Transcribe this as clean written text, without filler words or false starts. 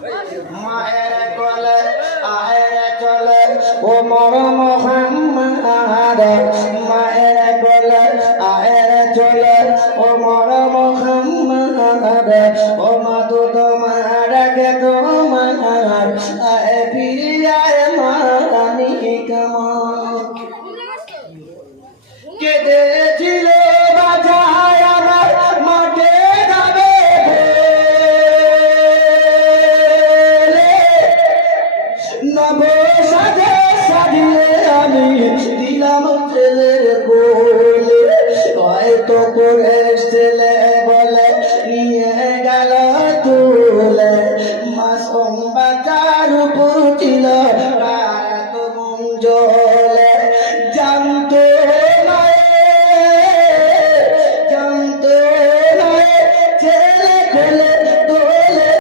মায়ের কোলে আয়ের চলে ও মোর মোহাম্মদ মায়ের কোলে আয়ের চলে ও মোর মোহাম্মদ ও মা তো তোমার কে তোমার আয় ফিরে